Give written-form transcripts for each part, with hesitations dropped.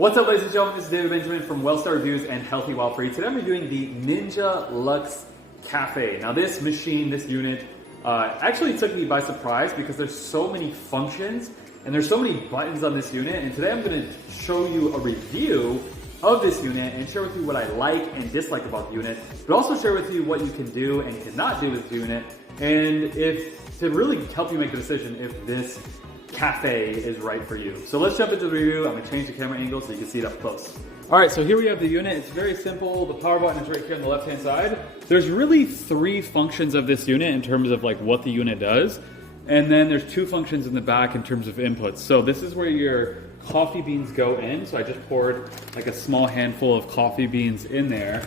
What's up, ladies and gentlemen? This is David Benjamin from Wellstar Reviews and Healthy While Free. Today I'm reviewing the Ninja Luxe Café. Now this machine, this unit, actually took me by surprise because there's so many functions and there's so many buttons on this unit. And today I'm going to show you a review of this unit and share with you what I like and dislike about the unit, but also share with you what you can do and cannot do with the unit, and to really help you make the decision if this cafe is right for you. So let's jump into the review. I'm gonna change the camera angle so you can see it up close. All right, so here we have the unit. It's very simple. The power button is right here on the left-hand side. There's really three functions of this unit in terms of like what the unit does. And then there's two functions in the back in terms of inputs. So this is where your coffee beans go in. So I just poured like a small handful of coffee beans in there.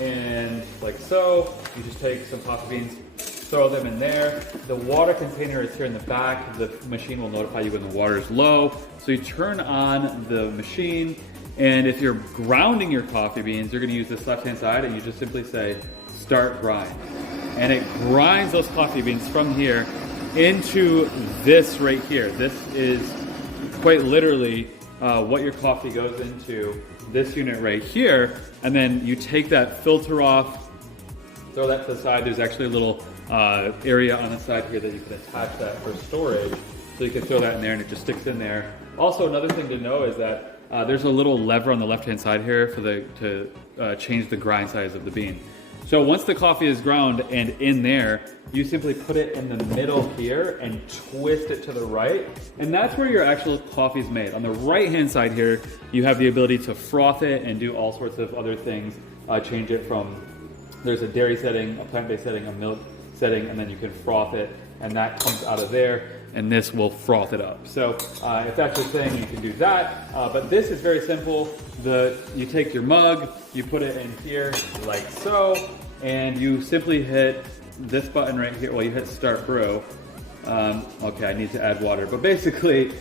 And like so, you just take some coffee beans, throw them in there. The water container is here in the back. The machine will notify you when the water is low. So you turn on the machine, and if you're grounding your coffee beans, you're gonna use this left-hand side, and you just simply say, start grind. And it grinds those coffee beans from here into this right here. This is quite literally what your coffee goes into, this unit right here. And then you take that filter off, throw that to the side. There's actually a little area on the side here that you can attach that for storage. So you can throw that in there and it just sticks in there. Also, another thing to know is that there's a little lever on the left-hand side here for to change the grind size of the bean. So once the coffee is ground and in there, you simply put it in the middle here and twist it to the right. And that's where your actual coffee is made. On the right-hand side here, you have the ability to froth it and do all sorts of other things. Change it from, there's a dairy setting, a plant-based setting, a milk setting, and then you can froth it, and that comes out of there, and this will froth it up. So if that's your thing, you can do that. But this is very simple. You take your mug, you put it in here like so, and you simply hit this button right here. Well, you hit start brew. Okay, I need to add water. But basically,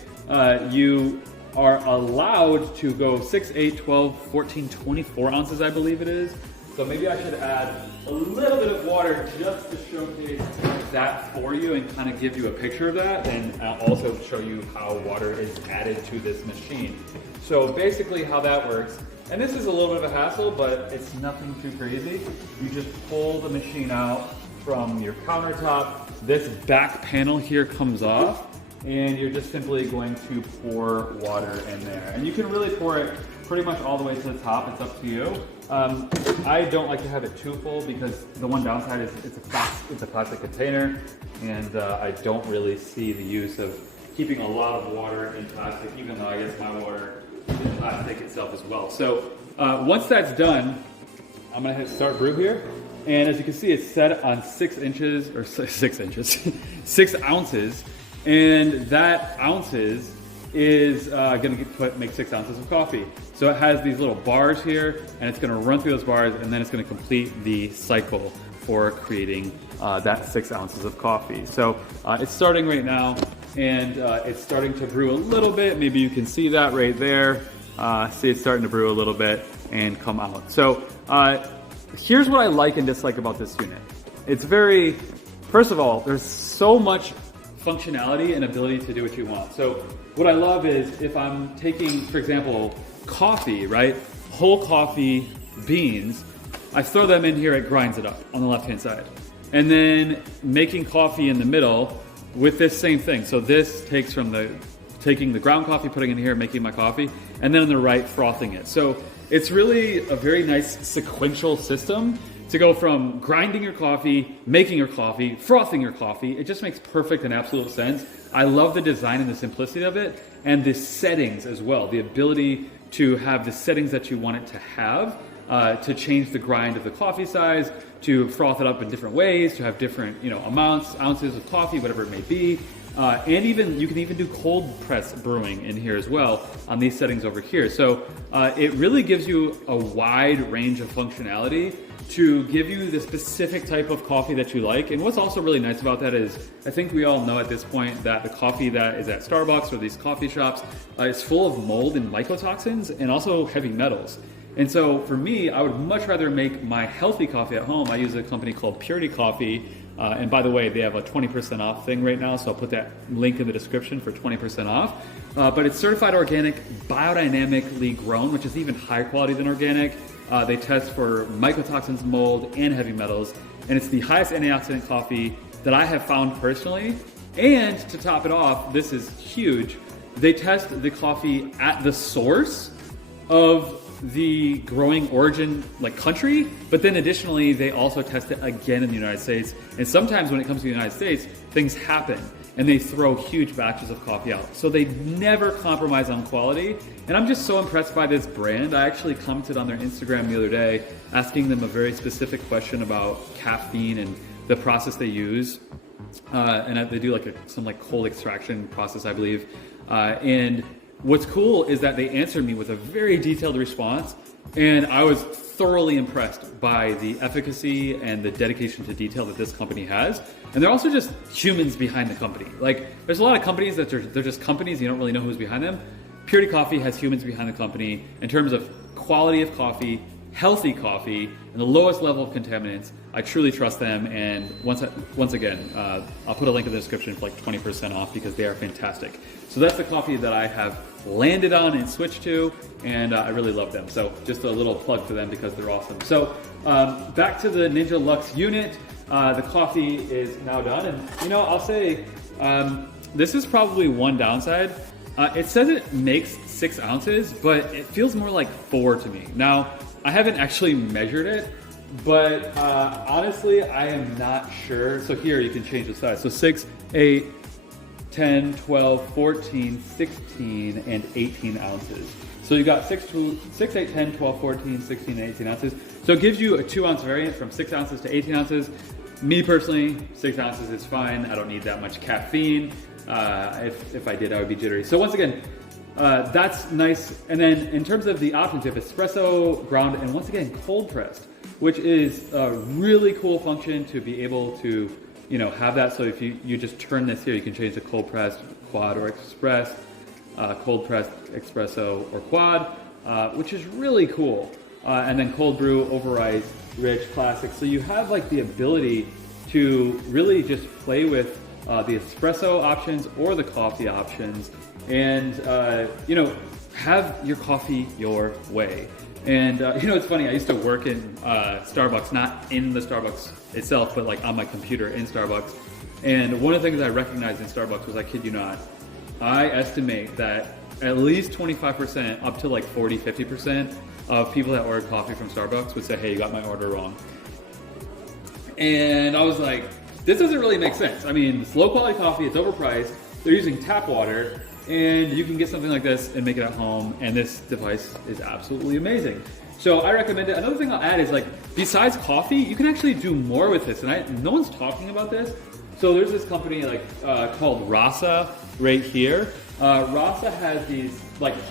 you are allowed to go 6, 8, 12, 14, 24 ounces, I believe it is. So maybe I should add a little bit of water just to showcase that for you and kind of give you a picture of that, and also show you how water is added to this machine. So basically how that works, and this is a little bit of a hassle, but it's nothing too crazy. You just pull the machine out from your countertop. This back panel here comes off, and you're just simply going to pour water in there. And you can really pour it pretty much all the way to the top. It's up to you. I don't like to have it too full because the one downside is it's a plastic container, and I don't really see the use of keeping a lot of water in plastic, even though I guess my water is plastic itself as well. So once that's done, I'm gonna hit start brew here. And as you can see, it's set on 6 inches, or 6 inches, 6 ounces. And that ounces is gonna make 6 ounces of coffee. So it has these little bars here, and it's gonna run through those bars, and then it's gonna complete the cycle for creating that 6 ounces of coffee. So it's starting right now, and it's starting to brew a little bit. Maybe you can see that right there. See, it's starting to brew a little bit and come out. So here's what I like and dislike about this unit. It's very, first of all, there's so much functionality and ability to do what you want. So what I love is if I'm taking, for example, coffee, right? Whole coffee beans, I throw them in here, it grinds it up on the left-hand side. And then making coffee in the middle with this same thing. So this takes from taking the ground coffee, putting it in here, making my coffee, and then on the right, frothing it. So it's really a very nice sequential system to go from grinding your coffee, making your coffee, frothing your coffee. It just makes perfect and absolute sense. I love the design and the simplicity of it, and the settings as well. The ability to have the settings that you want it to have, to change the grind of the coffee size, to froth it up in different ways, to have different amounts, ounces of coffee, whatever it may be. And even you can even do cold press brewing in here as well on these settings over here. So it really gives you a wide range of functionality to give you the specific type of coffee that you like. And what's also really nice about that is, I think we all know at this point that the coffee that is at Starbucks or these coffee shops is full of mold and mycotoxins and also heavy metals. And so for me, I would much rather make my healthy coffee at home. I use a company called Purity Coffee And by the way, they have a 20% off thing right now, so I'll put that link in the description for 20% off. But it's certified organic, biodynamically grown, which is even higher quality than organic. They test for mycotoxins, mold, and heavy metals. And it's the highest antioxidant coffee that I have found personally. And to top it off, this is huge, they test the coffee at the source of the growing origin country, but then additionally they also test it again in the United States. And sometimes when it comes to the United States, things happen and they throw huge batches of coffee out. So they never compromise on quality. And I'm just so impressed by this brand. I actually commented on their Instagram the other day asking them a very specific question about caffeine and the process they use. And they do some cold extraction process, I believe. And what's cool is that they answered me with a very detailed response, and I was thoroughly impressed by the efficacy and the dedication to detail that this company has. And they're also just humans behind the company. There's a lot of companies that they're just companies, you don't really know who's behind them. Purity Coffee has humans behind the company in terms of quality of coffee, healthy coffee, and the lowest level of contaminants. I truly trust them, and once again, I'll put a link in the description for 20% off because they are fantastic. So that's the coffee that I have landed on and switched to, and I really love them. So just a little plug for them because they're awesome. So back to the Ninja Luxe unit. The coffee is now done, and I'll say this is probably one downside. It says it makes 6 ounces, but it feels more like 4 to me. Now, I haven't actually measured it, but honestly, I am not sure. So here you can change the size. So 6, 8, 10, 12, 14, 16, and 18 ounces. So you got 6, 8, 10, 12, 14, 16, and 18 ounces. So it gives you a 2 ounce variant from 6 ounces to 18 ounces. Me personally, 6 ounces is fine. I don't need that much caffeine. If I did, I would be jittery. So once again, that's nice. And then in terms of the options, you have espresso, ground, and once again, cold pressed, which is a really cool function to be able to, have that. So if you just turn this here, you can change the cold pressed, quad, or express, cold pressed, espresso, or quad, which is really cool. And then cold brew, over ice, rich, classic. So you have the ability to really just play with the espresso options or the coffee options, and have your coffee your way. And it's funny, I used to work in Starbucks, not in the Starbucks itself, but on my computer in Starbucks. And one of the things I recognized in Starbucks was, I kid you not, I estimate that at least 25%, up to 40, 50% of people that order coffee from Starbucks would say, hey, you got my order wrong. And I was like, this doesn't really make sense. I mean, it's low quality coffee, it's overpriced, they're using tap water, and you can get something like this and make it at home, and this device is absolutely amazing. So I recommend it. Another thing I'll add is besides coffee, you can actually do more with this, and no one's talking about this. So there's this company called Rasa right here. Rasa has these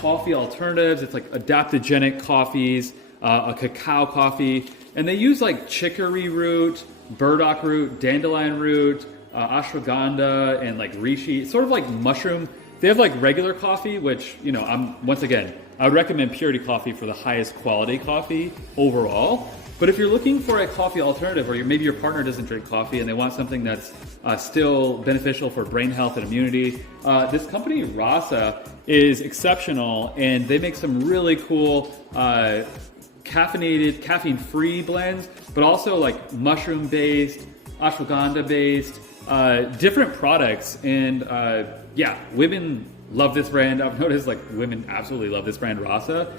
coffee alternatives. It's adaptogenic coffees, a cacao coffee, and they use chicory root, burdock root, dandelion root, ashwagandha, and reishi, sort of mushroom. They have regular coffee, which, once again, I would recommend Purity Coffee for the highest quality coffee overall. But if you're looking for a coffee alternative, or maybe your partner doesn't drink coffee and they want something that's still beneficial for brain health and immunity, this company, Rasa, is exceptional, and they make some really cool caffeinated, caffeine-free blends, but also mushroom-based, ashwagandha-based, different products. And women love this brand. I've noticed women absolutely love this brand, Rasa.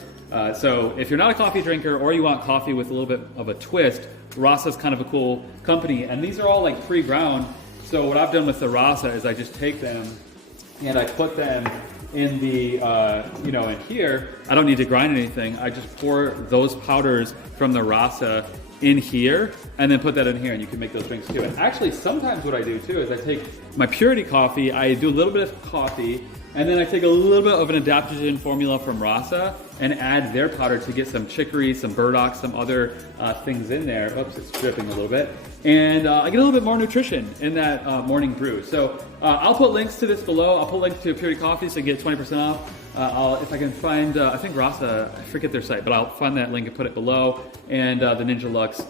So if you're not a coffee drinker or you want coffee with a little bit of a twist, Rasa's kind of a cool company. And these are all pre-ground. So what I've done with the Rasa is I just take them and I put them in the, in here. I don't need to grind anything. I just pour those powders from the Rasa in here and then put that in here, and you can make those drinks too. And actually, sometimes what I do too is I take my Purity Coffee, I do a little bit of coffee, and then I take a little bit of an adaptogen formula from Rasa and add their powder to get some chicory, some burdock, some other things in there. Oops, it's dripping a little bit. And I get a little bit more nutrition in that morning brew. So I'll put links to this below. I'll put links to Purity Coffee so you get 20% off. If I can find, I think Rasa, I forget their site, but I'll find that link and put it below. And the Ninja Luxe.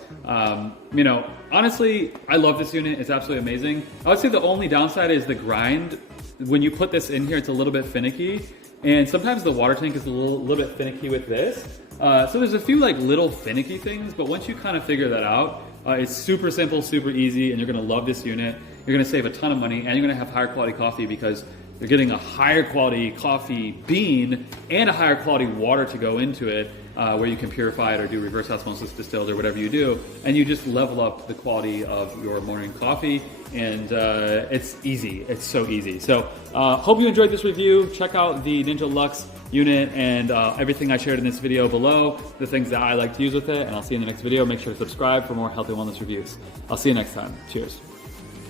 You know, honestly, I love this unit. It's absolutely amazing. I would say the only downside is the grind. When you put this in here, it's a little bit finicky. And sometimes the water tank is a little bit finicky with this. So there's a few like little finicky things, but once you kind of figure that out, it's super simple, super easy, and you're gonna love this unit. You're gonna save a ton of money, and you're gonna have higher quality coffee because you're getting a higher quality coffee bean and a higher quality water to go into it, where you can purify it or do reverse osmosis distilled or whatever you do, and you just level up the quality of your morning coffee. And it's easy. It's so easy. So hope you enjoyed this review. Check out the Ninja Luxe unit and everything I shared in this video below, the things that I like to use with it, and I'll see you in the next video. Make sure to subscribe for more healthy wellness reviews. I'll see you next time. Cheers.